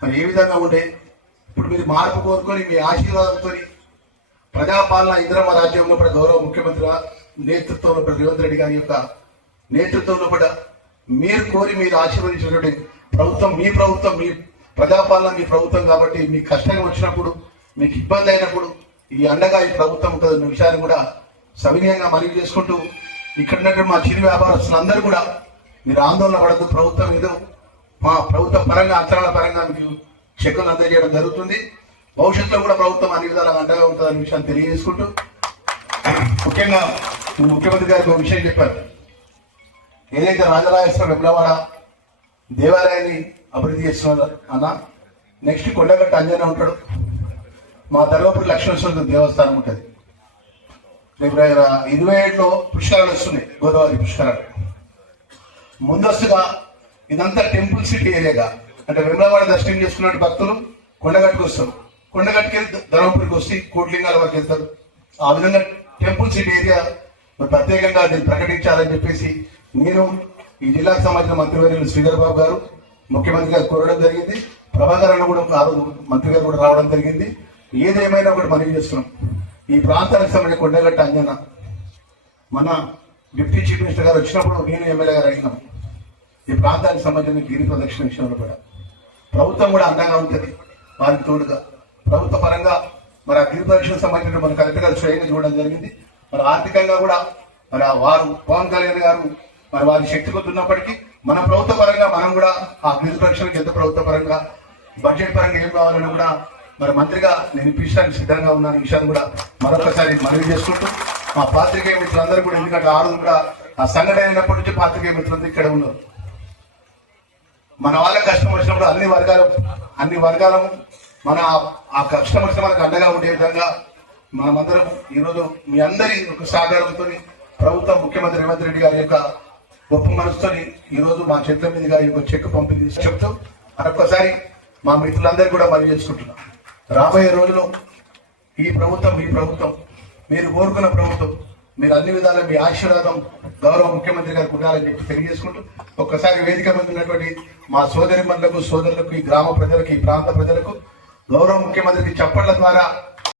మరి ఏ విధంగా ఉండే ఇప్పుడు మీరు మార్పు కోరుకొని మీ ఆశీర్వాదంతో ప్రజాపాలన ఇందిరమ్మ రాజ్యంలో కూడా గౌరవ ముఖ్యమంత్రి నేతృత్వంలో రేవంత్ రెడ్డి గారి యొక్క నేతృత్వంలో కూడా మీరు కోరి మీరు ఆశీర్వదించినటువంటి ప్రభుత్వం మీ ప్రజాపాలన మీ ప్రభుత్వం కాబట్టి మీకు కష్టంగా వచ్చినప్పుడు మీకు ఇబ్బంది అయినప్పుడు ఈ అండగా ఈ ప్రభుత్వం ఉంటుందన్న విషయాన్ని కూడా సవినయంగా మనవి చేసుకుంటూ ఇక్కడ ఉన్నటువంటి మా చిరు వ్యాపారస్తులందరూ కూడా మీరు ఆందోళన పడద్దు. ప్రభుత్వం ఏదో మా ప్రభుత్వ పరంగా అంచనాల పరంగా మీకు చెక్కులు అందజేయడం జరుగుతుంది. భవిష్యత్తులో కూడా ప్రభుత్వం అన్ని విధాలుగా అండగా ఉంటుందనే విషయాన్ని తెలియజేసుకుంటూ ముఖ్యంగా ముఖ్యమంత్రి గారికి ఒక విషయం చెప్పారు. ఏదైతే రాజరాజేశ్వర వెమ్లవాడ దేవాలయాన్ని అభివృద్ధి చేస్తున్నారు అన్న, నెక్స్ట్ కొండగట్ట అంజన ఉంటాడు, మా ధర్మపురి లక్ష్మీనరసింహ దేవస్థానం ఉంటుంది. రేపు 27లో పుష్కరాలు వస్తున్నాయి, గోదావరి పుష్కరాలు. ముందస్తుగా ఇదంతా టెంపుల్ సిటీ ఏరియాగా అంటే వెమ్లవాడ దర్శనం చేసుకున్నట్టు భక్తులు కొండగట్టుకు వస్తారు, కొండగట్టుకి వెళ్ళి ధర్మపురికి వస్తే కోట్లింగాల వరకు వెళ్తారు. ఆ విధంగా టెంపుల్ సిటీ ఏరియా ప్రత్యేకంగా దీన్ని ప్రకటించాలని చెప్పేసి నేను ఈ జిల్లాకు సంబంధించిన మంత్రివర్యులు శ్రీధర్ బాబు గారు ముఖ్యమంత్రి గారు కోరడం జరిగింది. ప్రభాకర్ అన్న కూడా ఆ రోజు మంత్రి గారు కూడా రావడం జరిగింది. ఏదేమైనా ఒకటి మనవి చేస్తున్నాం, ఈ ప్రాంతానికి సంబంధించిన కొండగట్ట అంజన మన డిప్యూటీ చీఫ్ మినిస్టర్ గారు వచ్చినప్పుడు నేను ఎమ్మెల్యే గారు అడిగినాం, ఈ ప్రాంతానికి సంబంధించిన గిరి ప్రదక్షిణ విషయంలో కూడా ప్రభుత్వం కూడా అందంగా ఉంటుంది. వారికి తోడుగా ప్రభుత్వ పరంగా మరి ఆ గిరి ప్రదక్షిణ సంబంధించిన మన కలెక్టర్ గారు స్వయంగా చూడడం జరిగింది. మరి ఆర్థికంగా కూడా మరి వారు పవన్ కళ్యాణ్ గారు మరి వారి శక్తి కొద్ది ఉన్నప్పటికీ మన ప్రభుత్వ పరంగా మనం కూడా ఆ గిరి ప్రదక్షిణకి ఎంత ప్రభుత్వ పరంగా బడ్జెట్ పరంగా ఏం కావాలని కూడా మరి మంత్రిగా నేను ఇప్పించడానికి సిద్ధంగా ఉన్న విషయాన్ని కూడా మరొకసారి మనవి చేసుకుంటూ మా పాత్రికేయ మిత్రులందరూ కూడా, ఎందుకంటే ఆ రోజు కూడా ఆ సంఘటన అయినప్పటి నుంచి పాత్రికేయ మిత్రులందరూ ఇక్కడ ఉన్నారు. మన వాళ్ళకి కష్టం వచ్చినప్పుడు అన్ని వర్గాలము మన ఆ కష్టం వచ్చిన మనకు అండగా ఉండే విధంగా మనమందరం ఈరోజు మీ అందరి ఒక సహకారంతో ప్రభుత్వం ముఖ్యమంత్రి రేవంత్ రెడ్డి గారి యొక్క గొప్ప మనసుతో ఈరోజు మా చేతుల మీదుగా ఈ యొక్క చెక్ పంపిణీ చెప్తూ మరొకసారి మా మిత్రులందరూ కూడా మనవి చేసుకుంటున్నాం. రాబోయే రోజుల్లో ఈ ప్రభుత్వం మీ ప్రభుత్వం, మీరు కోరుకున్న ప్రభుత్వం, మీరు అన్ని విధాలా మీ ఆశీర్వాదం గౌరవ ముఖ్యమంత్రి గారికి ఉండాలని చెప్పి తెలియజేసుకుంటూ ఒక్కసారి వేదిక మీద ఉన్నటువంటి మా సోదరులకు ఈ గ్రామ ప్రజలకు ఈ ప్రాంత ప్రజలకు గౌరవ ముఖ్యమంత్రికి చప్పట్ల ద్వారా